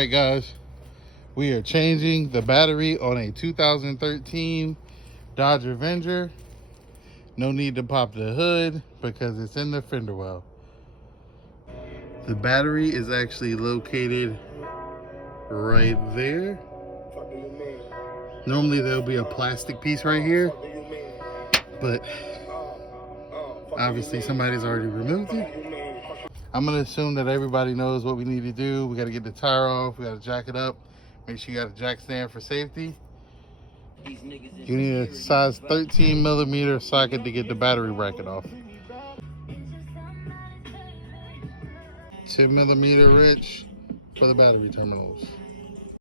Alright guys, we are changing the battery on a 2013 Dodge Avenger. No need to pop the hood because it's in the fender well. The battery is actually located right there. Normally there'll be a plastic piece right here, but obviously somebody's already removed it. I'm gonna assume that everybody knows what we need to do. We gotta get the tire off, we gotta jack it up, make sure you got a jack stand for safety. You need a size 13mm socket to get the battery bracket off. 10mm wrench for the battery terminals.